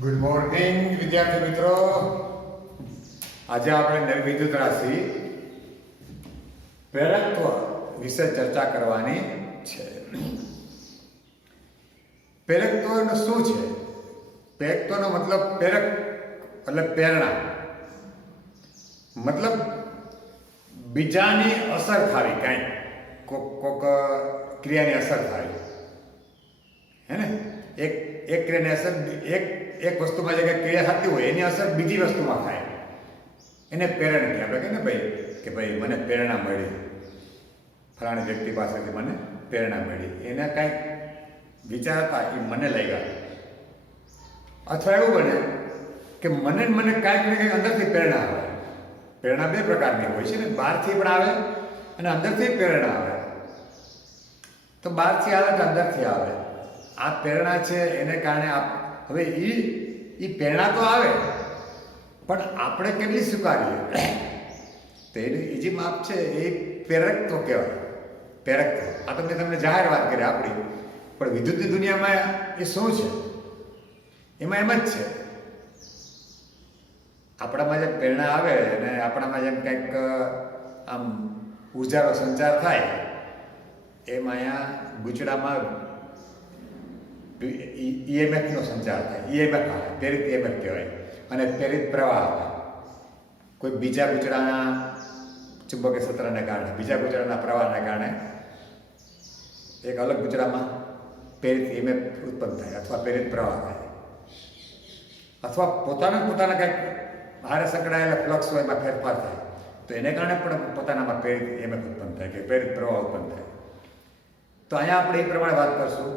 Good morning વિદ્યાર્થી મિત્રો. આજે આપણે વિદ્યુત રાશિ પ્રેરકત્વ વિશે ચર્ચા કરવાની છે. પ્રેરકત્વનો શું છે? પ્રેરકત્વનો મતલબ પ્રેરક એટલે પ્રેરણા, મતલબ બીજાની અસર થવી, કાંઈ કોક ક્રિયાની અસર થવી, હે ને? એક ક્રિયાની અસર એક વસ્તુમાં જે કંઈ ક્રિયા થતી હોય એની અસર બીજી વસ્તુમાં થાય, એને પ્રેરણા કહીએ. આપણે કહીએ ને કે ભાઈ મને પ્રેરણા મળી, ફલાણી વ્યક્તિ પાસેથી મને પ્રેરણા મળી, એને કાંઈક વિચાર હતા એ મને લાગ્યા. અથવા એવું બને કે મને કાંઈક ને કંઈક અંદરથી પ્રેરણા આવે. પ્રેરણા બે પ્રકારની હોય છે ને, બહારથી પણ આવે અને અંદરથી પ્રેરણા આવે. તો બહારથી આવે કે અંદરથી આવે, આ પ્રેરણા છે એને કારણે હવે એ પ્રેરણા તો આવે, પણ આપણે કેટલી સ્વીકારીએ તો એનું એ જે માપ છે એ પ્રેરકત્વ કહેવાય. પ્રેરકત્વ આ તો મેં તમને જાહેર વાત કરી આપણી, પણ વિદ્યુતની દુનિયામાં એ શું છે? એમાં એમ જ છે, આપણામાં જેમ પ્રેરણા આવે અને આપણામાં જેમ કંઈક આમ ઉર્જાનો સંચાર થાય, એમ અહીંયા ગુચડામાં ઈએમએફનો સંચાર થાય. ઈએમએફ આવે, પ્રેરિત ઈએમએફ કહેવાય, અને પ્રેરિત પ્રવાહ આવે. કોઈ બીજા ગુચડાના ચુંબકીય ક્ષેત્રને કારણે, બીજા ગુચડાના પ્રવાહને કારણે એક અલગ ગુચડામાં પ્રેરિત ઈએમએફ ઉત્પન્ન થાય, અથવા પ્રેરિત પ્રવાહ થાય, અથવા પોતાના કંઈક હારે સંકળાયેલા ફ્લક્સ હોય એમાં ફેરફાર થાય, તો એને કારણે પણ પોતાનામાં પ્રેરિત ઈએમએફ ઉત્પન્ન થાય કે પ્રેરિત પ્રવાહ ઉત્પન્ન થાય. તો અહીંયા આપણે એ પ્રમાણે વાત કરશું.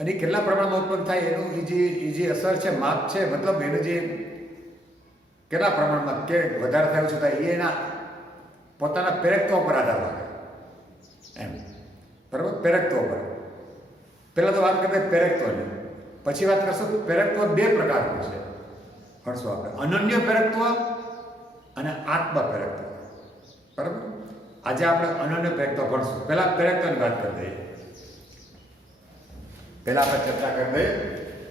અને કેટલા પ્રમાણમાં ઉત્પન્ન થાય એનું એ જે અસર છે, માપ છે, મતલબ એનું જે કેટલા પ્રમાણમાં કે વધારે થયું છે એ એના પોતાના પ્રેરકત્વ પર આધાર રાખે એમ. બરાબર? પ્રેરકત્વ પર પહેલાં તો વાત કરીએ પ્રેરકત્વની, પછી વાત કરશું પ્રેરકત્વ બે પ્રકારનું છે. ભણશું આપણે અનન્ય પ્રેરકત્વ અને આત્મ પ્રેરકત્વ. બરાબર? આજે આપણે અનન્ય પ્રેરકત્વ ભણશું. પહેલાં પ્રેરકત્વની વાત કરી દઈએ. પહેલા આપણે ચર્ચા કરી દઈએ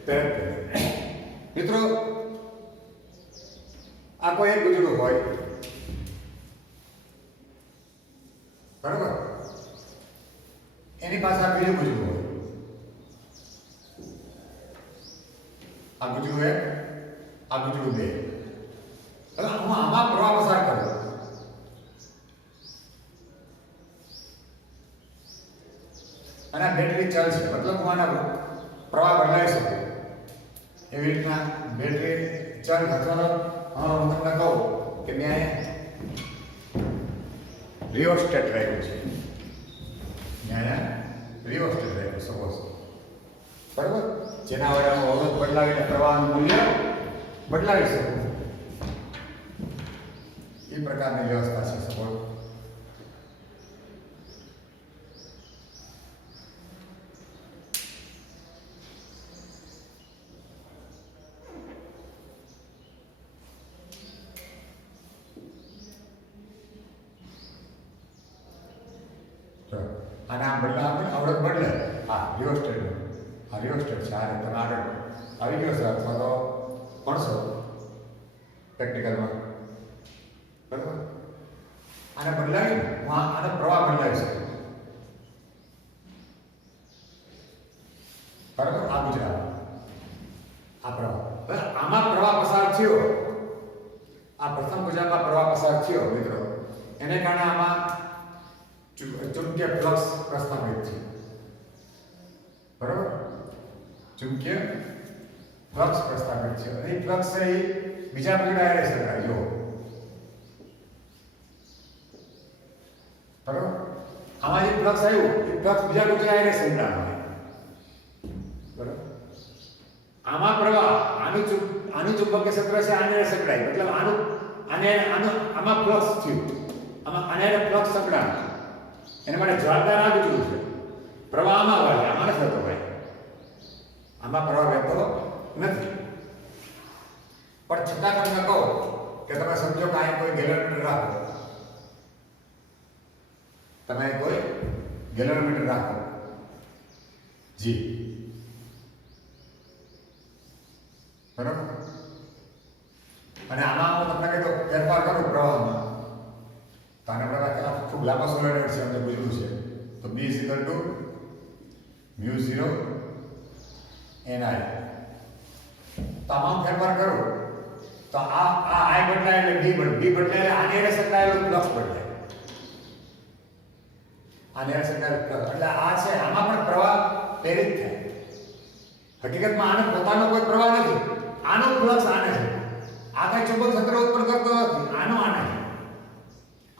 પ્રેરકત્વ. મિત્રો, આ કોઈ એક ગુજરું હોય, બરાબર? એની પાસે આ બીજું ગુજરું હોય. આ ગુજરું એક, આ ગુજરું બે. હવે હું આમાં પ્રવાહ પસાર કરું, અને આ બેટરી ચાલશે, મતલબ હું આના પ્રવાહ બદલાવી શકું. એવી રીતના બેટરી ચાર્જ અથવા હું તમને કહું કે મેં અહીંયા રિયોસ્ટેટ રાખ્યું છે, મેં અહીંયા રિયોસ્ટેટ રાખ્યું સપોઝ, બરાબર? જેના વડે હું અવરોધ બદલાવીને પ્રવાહનું મૂલ્ય બદલાવી શકું. એ પ્રકારની વ્યવસ્થા છે સપોઝ. અને આ બદલાવ અવરોધ બદલે, હા રિયોસ્ટેટ, આ રિયોસ્ટેટ છે. આ તમે આગળ આવી ગયો છે અથવા તો ભણશો પ્રેક્ટિકલમાં, બરાબર? આને બદલાવી હું આનો પ્રવાહ બદલાવી શકું, બરાબર? આ ગુજરાત આ પ્રવાહ, આમાં પ્રવાહ પસાર થયો, આ પ્રથમ ગુજરાતમાં પ્રવાહ પસાર થયો મિત્રો, એને કારણે આમાં ચુંબકીય ફ્લક્સ પ્રસ્થાપિત છે, બરાબર? ચુંબકીય ફ્લક્સ પ્રસ્થાપિત છે. અને એ ફ્લક્સ છે એ બીજા પગડા આવી શકાય, જો, બરાબર? આમાં જે ફ્લક્સ આવ્યું એ ફ્લક્સ બીજા પગડા આવી સંકળાયેલું હોય, બરાબર? આમાં પ્રવાહ આનું ચુંબકીય ક્ષેત્ર છે આને સંકળાય, મતલબ આમાં ફ્લક્સ થયું, આને ફ્લક્સ સંકળાય. એના માટે જવાબદાર આ ગુજરું છે. પ્રવાહ આમાં વહે, આમાં નથી થતો ભાઈ, આમાં પ્રવાહ વહેતો નથી. પણ છતાં તમને કહો કે તમે સમજો કે આ કોઈ ગેલોમીટર રાખો, તમે કોઈ ગેલોમીટર રાખો જી, લાંબા સોલેનોઇડ છે અમને પૂછ્યું છે તો B = μ0 ni. તો આમાં ફેરફાર કરો તો આ I બદલાય એટલે B બદલાય આની અરે સંકળાયેલો ફ્લક્સ બદલાય. આની અરે સંકળાયેલો ફ્લક્સ એટલે આ છે આમાં પણ પ્રવાહ પ્રેરિત થાય. હકીકતમાં આનો પોતાનો કોઈ પ્રવાહ નથી. આનો ફ્લક્સ આને છે. આ કઈ ચુંબક ક્ષેત્ર ઉત્પન્ન કરતો નથી. આનો આને છે.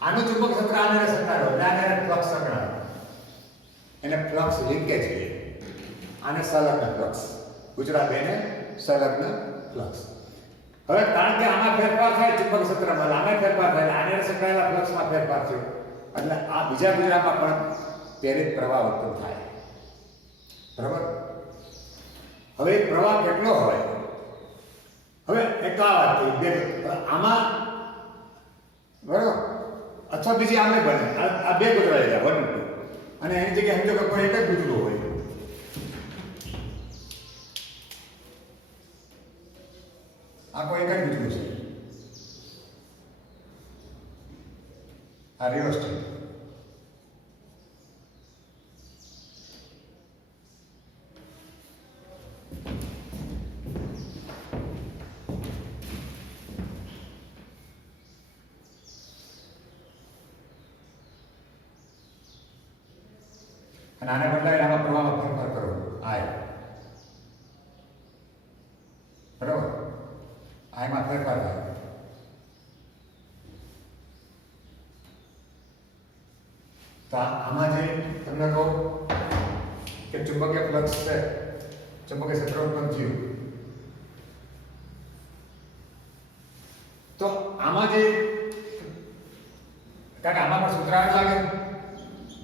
આનો ચુંબક ક્ષેત્ર આને સંકળાયેલો એટલે આને ફ્લક્સ સંકળાયેલો. એને ફ્લક્સ લિંકેજ કહીએ. આને સંલગ્ન ફ્લક્સ. ગુજરાત એને સંલગ્ન ફ્લક્સ. હવે કારણ કે આમાં ફેરફાર થાય ચુંબક ક્ષેત્રમાં આમાં ફેરફાર થાય આને સંકળાયેલા ફ્લક્સમાં ફેરફાર થયો એટલે આ બીજા ગુજરાતમાં પણ પ્રેરિત પ્રવાહ ઉત્પન્ન થાય. બરાબર. હવે પ્રવાહ કેટલો હોય? હવે એક આ વાત થઈ બે આમાં બરાબર અથવા બીજી આમે બને આ બે ગુજરાત લીધા 1 2 અને એની જગ્યાએ સમજો કે કોઈ એક જ ગુજરું હોય. આ કોઈ એક જ ગુજરું છે. આ રિવર્સ છે. અને આને બદલાય આમાં પ્રવાહમાં ફેરફાર કરો I બરાબર આમાં ફેરફાર થાય તો આમાં જે તમને કહું કે ચુંબકીય ફ્લક્સ છે ચુંબકીય ક્ષેત્ર ઉત્પન્ન થયું તો આમાં જે કારણ આમાં પણ સૂત્ર લાગે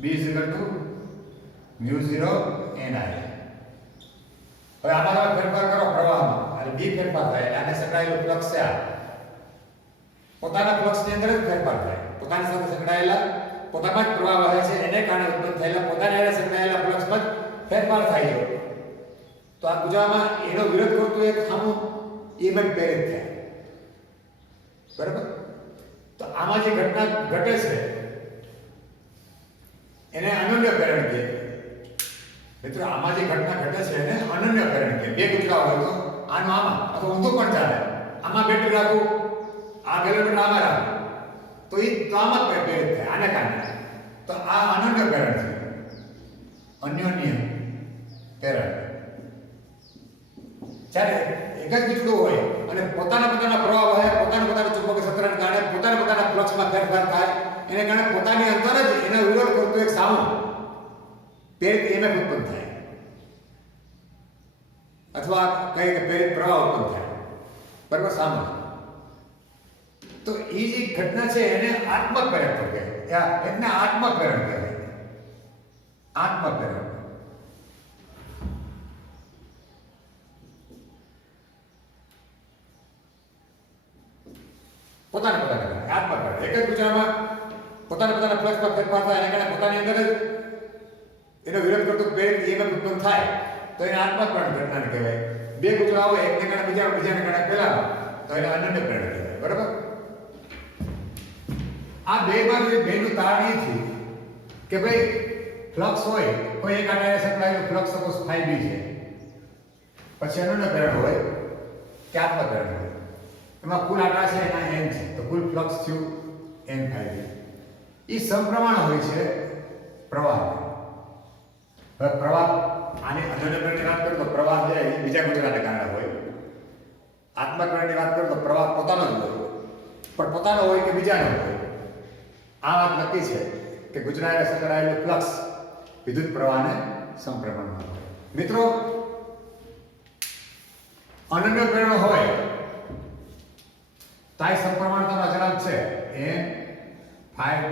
B = μ0 ni. હવે આમાં ફેરફાર કરો પ્રવાહમાં એટલે B ફેરફાર થાય એટલે આને સંકળાયેલું ફ્લક્સ છે આ પોતાના ફ્લક્સની અંદર જ ફેરફાર થાય પોતાની સાથે સંકળાયેલા પોતામાં જ પ્રવાહ વહે છે એને કારણે ઉત્પન્ન થયેલા પોતાની સાથે સંકળાયેલા ફ્લક્સમાં જ ફેરફાર થાય છે. તો આ ગુજરાતમાં એનો વિરોધ કરતું એક ખામું EMF પ્રેરિત થાય. બરાબર. તો આમાં જે ઘટના ઘટે છે એને અનન્ય પ્રેરણ કહે. મિત્રો આમાં જે ઘટના ઘટે છે એને અનન્ય પ્રેરણ કહે. બે ગુજરા હોય તો આનો આમાં અથવા ઊંધું પણ ચાલે. આમાં બેટરી રાખું આ ગેલોમીટર આમાં રાખું તો આમાં પ્રેરિત થાય આને કારણે. તો આ અનન્ય પ્રેરણ છે. અન્યોન્ય પ્રેરણ. જ્યારે એક જ બીજડું હોય અને પોતાના પ્રવાહ વહે પોતાના ચુંબકીય ક્ષેત્રને કારણે પોતાના ફ્લક્સમાં ફેરફાર થાય એને કારણે પોતાની અંદર જ એનો વિરોધ કરતો એક સામો પ્રેરિત EMF ઉત્પન્ન થાય અથવા કઈ કે પ્રેરિત પ્રવાહ ઉત્પન્ન થાય. બરાબર સામો. તો એ જે ઘટના છે એને આત્મપ્રેરણ કહેવાય. એને આત્મપ્રેરણ કહેવાય. આત્મપ્રેરણ. પોતાના આત્મપ્રેરણ. એક જ ગુજરાતમાં પોતાના ફ્લક્સમાં ફેરફાર થાય એના કારણે પોતાની અંદર જ એનો વિરોધ કરતો પ્રેરિત EMF ઉત્પન્ન થાય તો એને આત્મપ્રેરણ ઘટનાને કહેવાય. બે ગુજરાઓ એકને કારણે બીજાને કારણે પેલા તો એને અનન્ય પ્રેરણ કહેવાય. બરાબર. આ બેનું તારણ એ થયું કે ભાઈ ફ્લક્સ હોય કોઈ એક આધારે સંકળાયેલું ફ્લક્સ સપોઝ phi b છે પછી અનન્ય પ્રેરણ હોય કે આત્મપ્રેરણ હોય એમાં કુલ આંકડા છે એના n છે તો કુલ ફ્લક્સ થયું n phi b. એ સમપ્રમાણ હોય છે પ્રવાહ. હવે પ્રવાહ આને અનન્ય પ્રેરણની વાત કરીએ તો પ્રવાહ છે એ બીજા ગુજરાને કારણે હોય. આત્મપ્રેરણની વાત કરીએ તો પ્રવાહ પોતાનો જ હોય પણ પોતાનો હોય કે બીજાનો હોય. આ વાત નક્કી છે કે ગુજરાને સંકળાયેલું ફ્લક્સ વિદ્યુત પ્રવાહને સમપ્રમાણમાં હોય. મિત્રો અનન્ય પ્રેરણ હોય તાઈ સમપ્રમાણતાનો અચળાંક છે n phi b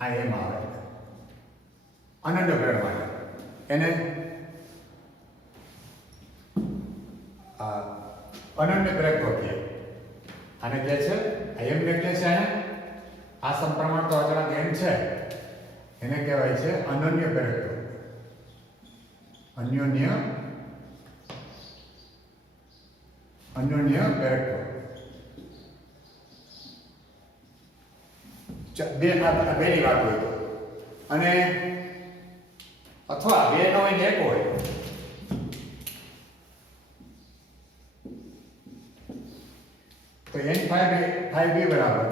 આ એમ આવે અનન્ય પ્રેરણ માટે એને અનન્ય પ્રેરક કહે. આને કહે છે એમ ને કહે છે આ સમપ્રમાણતો અચળાંક n છે એને કહેવાય છે અનન્ય પ્રેરક. અનન્ય પ્રેરક. બેની વાત હોય તો, અને અથવા બે નો હોય ને એક હોય તો n phi b બરાબર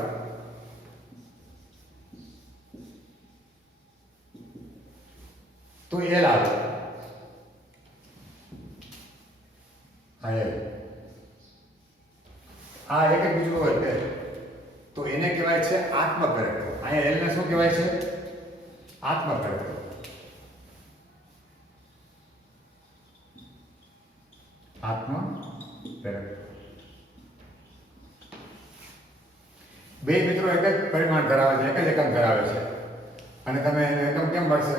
તો l આવે આ એક જ બીજું હોય કે તો એને કહેવાય છે આત્મપ્રેરક. અહીંયા l ને શું કહેવાય છે? આત્મપ્રેરક. આત્મપ્રેરક. બે મિત્રો એક જ પરિમાણ ધરાવે છે, એક જ એકમ ધરાવે છે, અને તમે એકમ કેમ મળશે?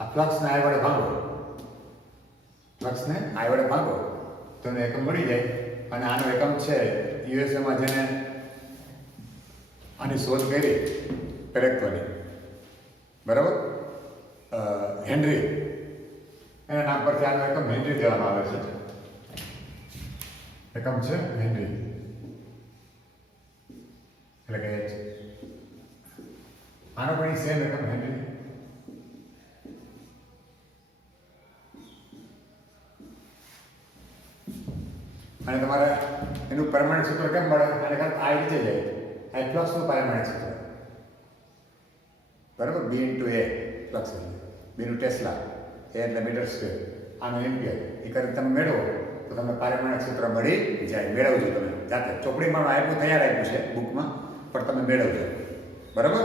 આ ફ્લક્સને I વડે ભાગો, ફ્લક્સને I વડે ભાગો તો એને એકમ મળી જાય. અને આનો એકમ છે USA માં જેને આની શોધ કરી પ્રેરકત્વની, બરાબર, હેનરી, એના નામ પરથી આનો એકમ હેનરી દેવામાં આવે છે. એકમ છે હેનરી, એટલે કે આનો પણ સેમ એકમ હેનરી. અને તમારે એનું પરમાણિક સૂત્ર કેમ મળે? આને કારણ આ રીતે જાય, આ ફ્લક્સનું પરમાણિક સૂત્ર, બરાબર, B × A ફ્લક્સ, B નું ટેસ્લા, A એટલે મીટર સ્ક્વેર, આનો એમ્પિયર. એ કરી તમે મેળવો તો તમને પારમાણિક સૂત્ર મળી જાય. મેળવજો તમે જાતે, ચોપડીમાં આપ્યું, તૈયાર આપ્યું છે બુકમાં, પણ તમે મેળવજો, બરાબર.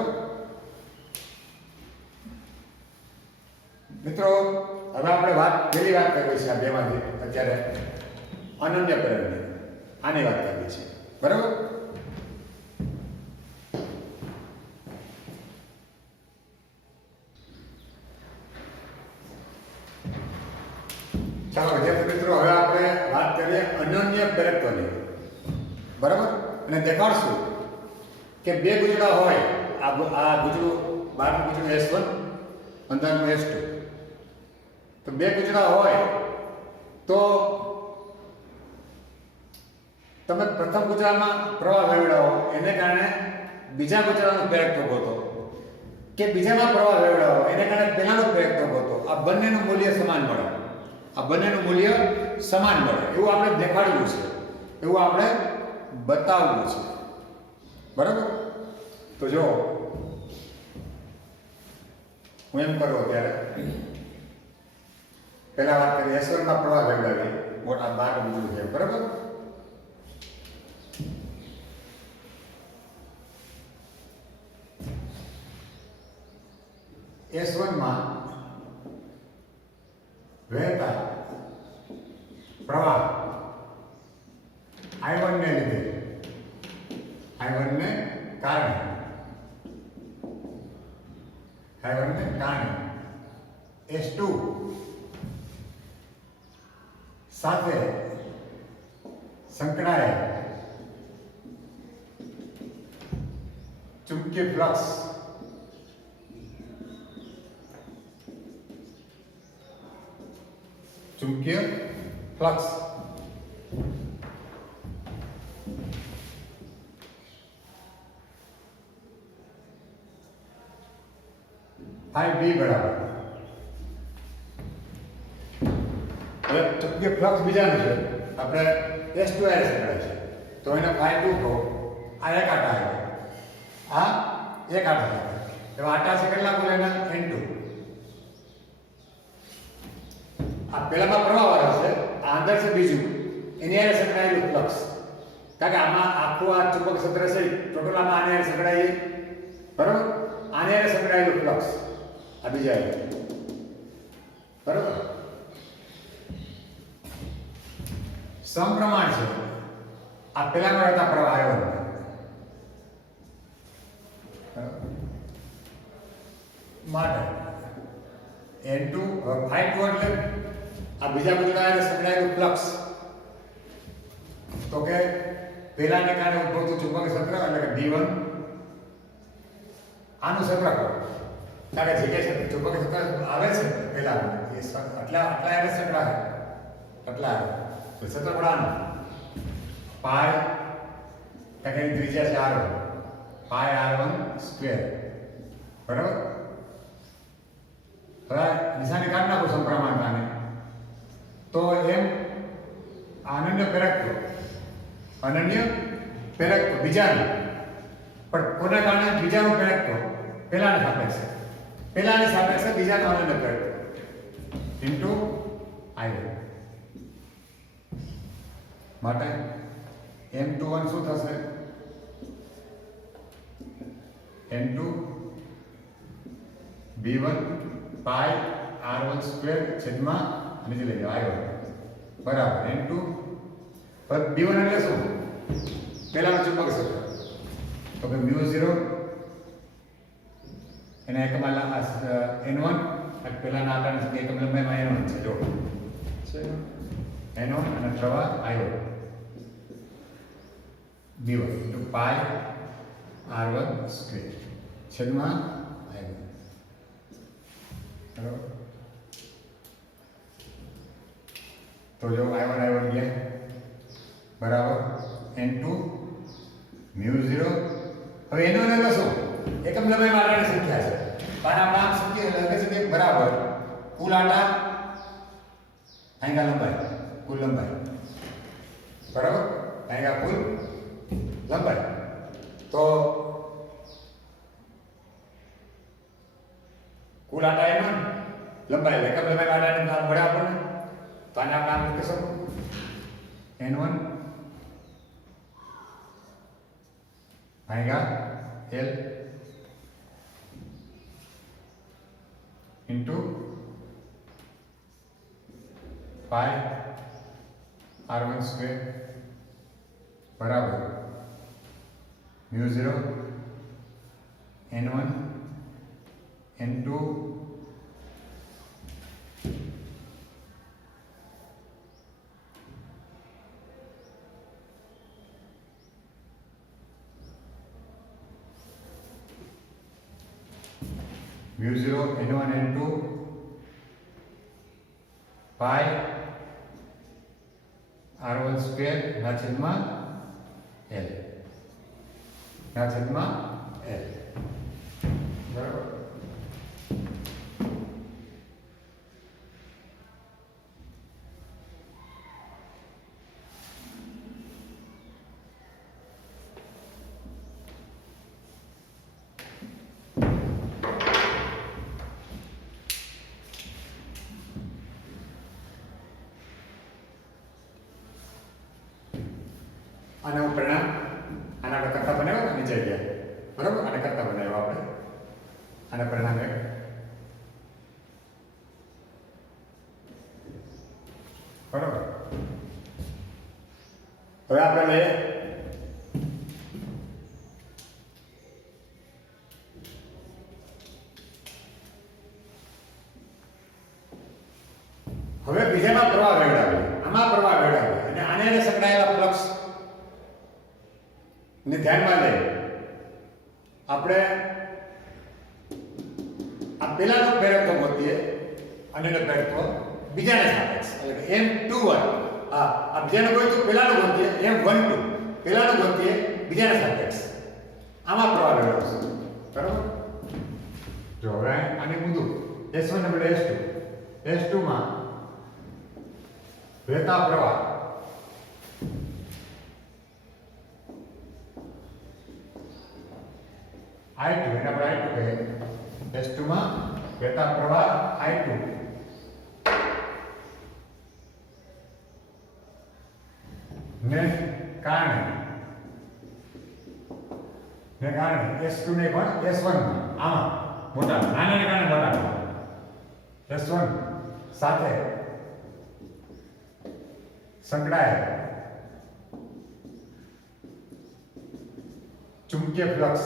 મિત્રો, હવે આપણે પહેલી વાત કરવી છે આ બેમાંથી અત્યારે અનન્ય પ્રેરકની, આની વાત કરવી છે, બરાબર. ચાલો વિદ્યાર્થી મિત્રો, હવે આપણે વાત કરીએ અનન્ય પ્રેરકત્વની, બરાબર. અને દેખાડશું કે બે ગુજડા હોય, આ ગુજડું બહારનું ગુજડું S1, અંદરનું S2, તો બે ગુજડા હોય તો તમે પ્રથમ ગુજરામાં પ્રવાહ વેવડાવો, એને કારણે બીજા ગુજરાનું પ્રેરકત્વ ગોતો, કે બીજામાં પ્રવાહ વેવડાવો, એને કારણે પહેલાનું પ્રેરકત્વ ગોતો. આ બંનેનું મૂલ્ય સમાન મળે, આ બંનેનું મૂલ્ય સમાન મળે એવું આપણે દેખાડવું છે, એવું આપણે બતાવવું છે, બરાબર. તો જો હું એમ કરું અત્યારે પહેલા વાત કરીએ S1 માં પ્રવાહ વેવડાવીએ, મોટા 12 ગુજરું છે, બરાબર. S1 માં વહેતા પ્રવાહ I1 ને લીધે, I1 ને કારણે S2 સાથે સંકળાયેલ ચુંબકીય ફ્લક્સ phi b બરાબર. હવે ચુંબકીય ફ્લક્સ બીજાનું છે, આપણે S2 આર સંકળાય છે, તો એને phi 2 કહો. આ એક આટા આવે, આ એક આટા આવે, એવા આટા છે કેટલા બોલે એના N2. આ પહેલામાં પ્રવાહ વાળો છે, આ અંદર છે બીજું, એની હારે સંકળાયેલું ફ્લક્સ, કારણ કે આમાં આખું આ ચુંબક ક્ષેત્ર છે ટોટલ આમાં આને હારે સંકળાયેલી, બરાબર, આને હારે સંકળાયેલું ફ્લક્સ આ બીજા, બરાબર, સમપ્રમાણ છે. આ પહેલામાં રહેતા પ્રવાહ આવ્યો માટે N2 phi 2 એટલે આ બીજા ગુજરાને સંકળાયેલું ફ્લક્સ, તો કે પહેલાને કારણે ઉદ્ભવતું ચુંબકીય ક્ષેત્ર એટલે કે B1, આનું ક્ષેત્રફળ, કારણ કે જે ચુંબકીય ક્ષેત્ર આવે છે પહેલા એ આટલા એને સંકળાય, આટલા તો ક્ષેત્રફળ આનું પાઈ, કારણ કે ત્રિજ્યા 4 હોય, પાઈ r1 સ્ક્વેર બરાબર. હવે નિશાની કાઢી નાખો સમપ્રમાણતાને તો એમ અનન્ય પ્રેરકત્વ બીજાનું પણ કોના કારણે બીજાનું પ્રેરકત્વ પહેલાને સાપેક્ષે બીજાનું અનન્ય પ્રેરકત્વ ઇન્ટુ i1 માટે m21 શું થશે n2 b1 પાઈ r1 સ્ક્વેર છેદમાં નીચે લઈ જાઓ i1 બરાબર n2 પર b1 એટલે શું પહેલાનો ચુંબક ક્ષેત્ર તો કે μ0 એના એકમાં n1 પહેલાના આકારના એકમ લંબાઈમાં n1 છે જો n1 અને પ્રવાહ i1 b1 તો પાઈ r1 સ્ક્વેર છેદમાં i1 બરાબર. તો જો i1 ગયા બરાબર n2 μ0. હવે એનો એટલે શું એકમ લંબાઈમાં આટાની સંખ્યા છે પાના નામ સંખ્યા લખે છે કે બરાબર કુલ આટા આંગા લંબાઈ કુલ લંબાઈ બરાબર આંગા કુલ લંબાઈ. તો કુલ આટા એનો લંબાઈ એકમ લંબાઈ આટાની નામ બરાબર ને તો આને આપણે નામ લખી શકો n1 आएगा L into pi r1 square बराबर μ0 n1 n2 μ0 n1 n2 પાઈ r1 સ્ક્વેર ના છેદમાં l બરાબર. આને હું પરિણામ આના કરતા બનાવ્યો નીચે ગયા બરાબર આને કરતા બનાવ્યો આપણે આને પરિણામ એક બરાબર. હવે આપણે લઈએ હવે બીજામાં પ્રવાહ વેવડાવ્યો આમાં પ્રવાહ વેવડાવ્યો અને આને સંકળાયેલા ફ્લક્સ ને ધ્યાનમાં લઈ આપણે આ પહેલાનો પ્રેરકત્વ ગોતીએ અને એનો પ્રેરકત્વ બીજાને સાપેક્ષ એટલે કે m21 આ બીજાનો ગોતીએ પહેલાનો ગોતીએ m12 પહેલાનો ગોતીએ બીજાને સાપેક્ષ આમાં પ્રવાહ વેવડાવશે બરાબર. જો હવે આને મુદ્દું S1 ને બદલે S2 માં વહેતા પ્રવાહ I2 એના પર I2 કહે S2 માં વહેતા પ્રવાહ I2 ને કારણે S2 ને પણ S1 માં આમાં મોટા નાનાને કારણે મોટા S1 સાથે સંકળાયેલ ચુંબકીય ફ્લક્સ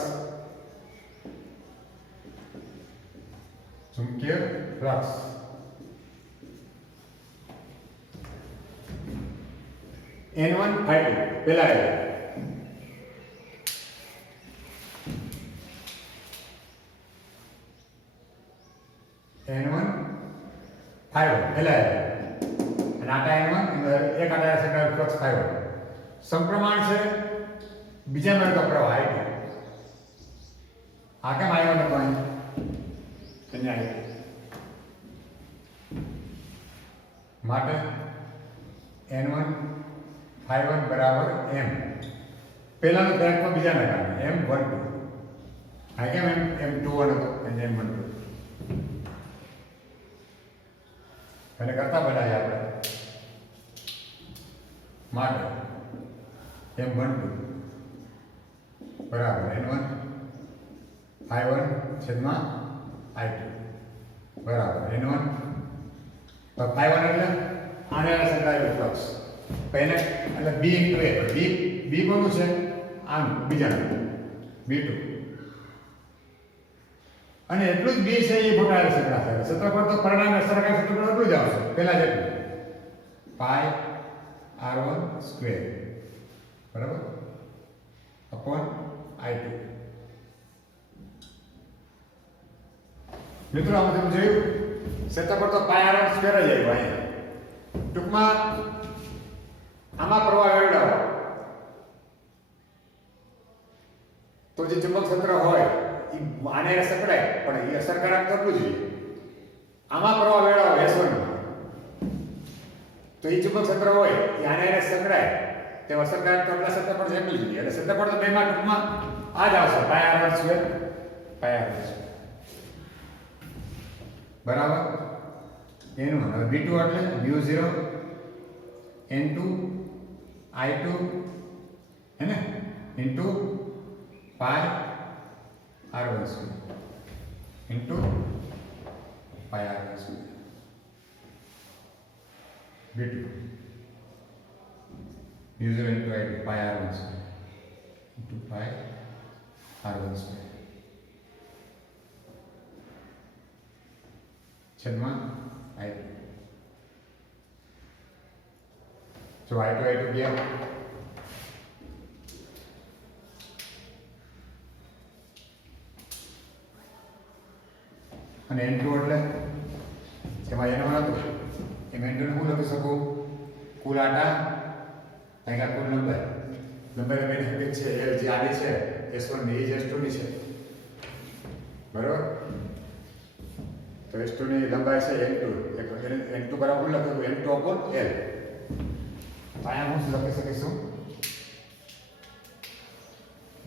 N1 I2 પહેલા N1 I1 પહેલા અને આટા N1 એક આટા સંકળાયેલ ફ્લક્સ I1 સમપ્રમાણ છે બીજા માર્ગ પ્રવાહ I2 આ કેમ આવ્યો નતો અહીંયા માટે n1 ϕ1 બરાબર m પહેલાનો ગ્રાફમાં બીજાના કારણે m12 આ કેમ m21 હતો અને m12 એને કરતા બનાવ્યા આપણે માટે m12 બરાબર n1 ϕ1 છેદમાં i2 બરાબર n1 તો ϕ1 એટલે આને સંકળાયેલું ફ્લક્સ પહેલે એટલે b * a b કોનું છે આનું બીજાનું b2 અને એટલું જ b છે એ ભોટાડે સંકળાશે ક્ષેત્રફળ તો પરિણામે સરખા ક્ષેત્રફળ એટલું જ આવશે પહેલા જેટલું પાઈ r1 સ્ક્વેર બરાબર અપોન i2 મિત્રો આમાં તમે જોયું ક્ષેત્રફળ તો પાઈ r1 સ્ક્વેર જ આવ્યું અહીંયા ટૂંકમાં આમાં પ્રવાહ વેવડાવો તો જે ચુંબક ક્ષેત્ર હોય એ આને સંકળાય પણ એ અસરકારક કરવું જોઈએ આમાં પ્રવાહ વેવડાવો S1 તો એ ચુંબક ક્ષેત્ર હોય એ આને સંકળાય તે અસરકારક તો એટલા ક્ષેત્રફળ જેટલું જોઈએ એટલે ક્ષેત્રફળ તો બેમાં ટૂંકમાં આ જ આવશે પાઈ r1 સ્ક્વેર પાઈ r1 સ્ક્વેર બરાબર એનું હવે v2 એટલે μ0 n2 i2 है ना into पाई r1 स्क्वायर into पाई r1 square v2 μ0 into i2 पाई r1 स्क्वायर into पाई r1 स्क्वायर छेदમાં i2 जो i2 गया અને n2 એટલે જેમાં n1 હતું એમ n2 ને હું લખી શકું કુલ આટા અહીંયા કુલ લંબાઈ બેની છે L જે આડી છે S1 ની જે S2 ની છે બરાબર તો S2 ની લંબાઈ છે n2 બરાબર લખ્યું n2 upon L આયા હું લખી શકીશું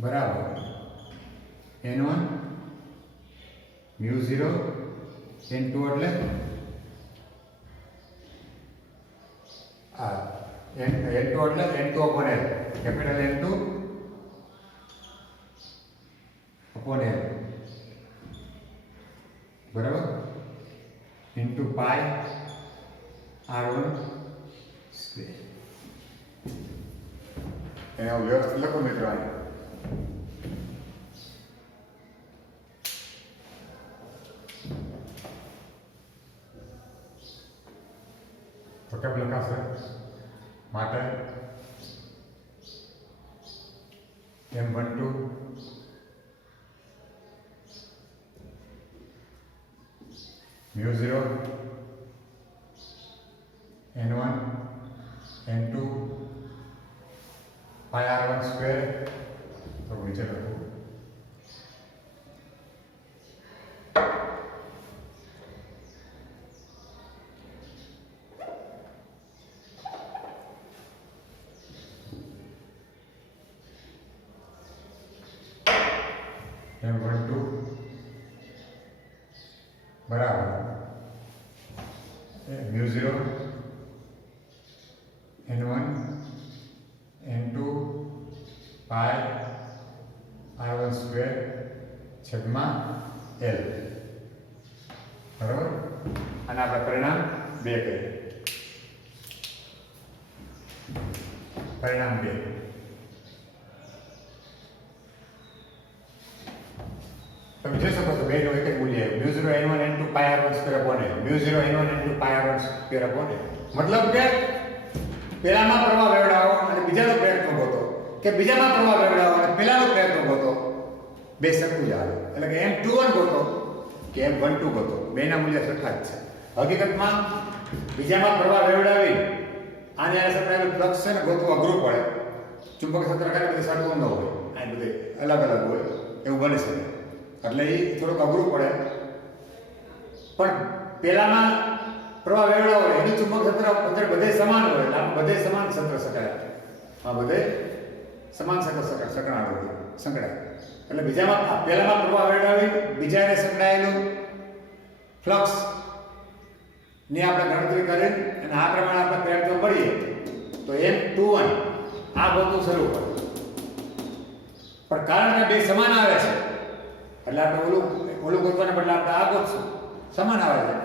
બરાબર n1 μ0 n2 એટલે આ n2 એટલે n2 upon L capital n2 upon L બરાબર into pi r1 સ્ક્વેર એનો વ્યવસ્થિત લખો મિત્રો તો કેમ લખાશે માટે m12 μ0 n1 n2 pi r1 square तो नीचे रखो m12 बराबर μ0 n1 n2 pi r1 square છેદમાં L બરાબર અને આપણે પરિણામ 2 કહીએ પરિણામ 2 તમે જોઈ શકો છો બેનો એક જ મૂલ્ય આવ્યું μ0 n1 n2 pi r1 square upon L μ0 n1 n2 pi r1 square upon L મતલબ કે પહેલામાં પ્રવાહ વેવડાવો અને બીજાનો પ્રયત્ન ગોતો કે બીજામાં પ્રવાહ વેવડાવો અને પહેલાનો પ્રયત્ન ગોતો બે સરખું જ આવે એટલે કે m21 ગોતો કે m12 ગોતો બેના મૂલ્ય સરખા જ છે હકીકતમાં બીજામાં પ્રવાહ વેવડાવી આને આ સંકળાયેલું ફ્લક્સ છે ને ગોતવું અઘરું પડે ચુંબક ક્ષેત્ર કાંઈ બધું સરખું ન હોય આ બધે અલગ અલગ હોય એવું બની શકે એટલે એ થોડુંક અઘરું પડે. પણ પેલામાં પ્રવાહ વેવડા હોય એનું ચુંબક ક્ષેત્ર અંદર બધે સમાન હોય એટલે આમ બધે સમાન ક્ષેત્ર સંકળાય. આ બધે સમાન ક્ષેત્ર સંકળાય. એટલે બીજામાં પહેલામાં પ્રવાહ વેવડા હોય બીજાને સંકળાયેલું ફ્લક્સ ની આપણે ગણતરી કરી અને આ પ્રમાણે આપણે પ્રયત્નો કરીએ તો M21 આ ગોતવું શરૂ કરે. પણ કારણ કે બે સમાન આવે છે એટલે આપણે ઓલું ગોતવાને બદલે આપણે આ ગોતશું. સમાન આવે છે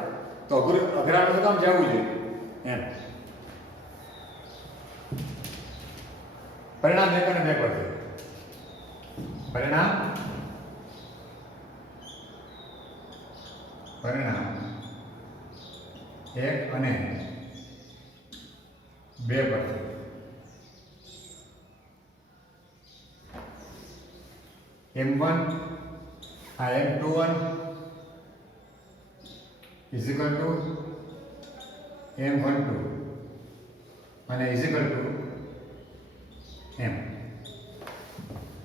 તો અઘરાનું કામ જવું જોઈએ એમ. પરિણામ 1 અને 2 પર છે. પરિણામ 1 અને 2 પર છે. M1 આ M21 is equal to M12 અને is equal to M.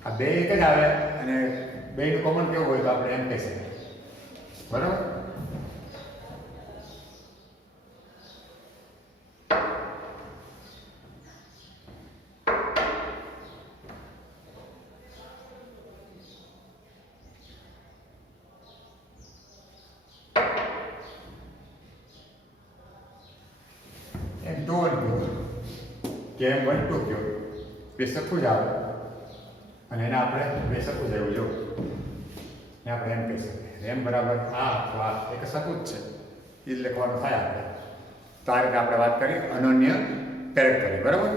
આ બે એક જ આવે અને બેનું કોમન કેવું હોય તો આપણે એમ કહી શકીએ. બરાબર. કે M12 કયો બે સરખું જ આવે અને એને આપણે બે સરખું જ આવ્યું જો ને આપણે એમ કહી શકીએ M બરાબર આ અથવા એક સરખું જ છે એ જ લખવાનું થાય આપણે. તો આ રીતે આપણે વાત કરી અનન્ય પેરેટ કરી. બરાબર.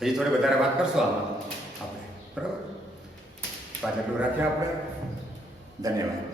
હજી થોડી વધારે વાત કરશું આમાં આપણે. બરાબર. પાછળ રાખીએ આપણે. ધન્યવાદ.